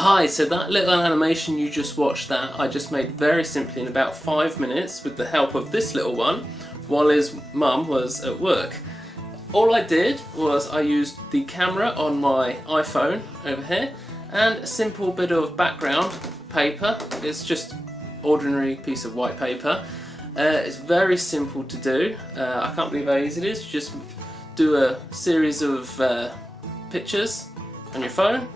Hi, so that little animation you just watched that I just made very simply in about 5 minutes with the help of this little one while his mum was at work. All I did was I used the camera on my iPhone over here and a simple bit of background paper. It's just ordinary piece of white paper. It's very simple to do. I can't believe how easy it is. Just do a series of pictures on your phone,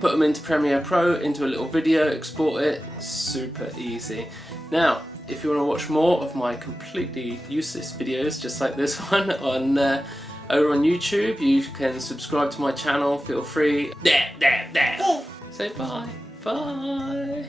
put them into Premiere Pro, into a little video, export it. Super easy. Now, if you want to watch more of my completely useless videos, just like this one, over on YouTube, you can subscribe to my channel. Feel free. Say bye. Bye.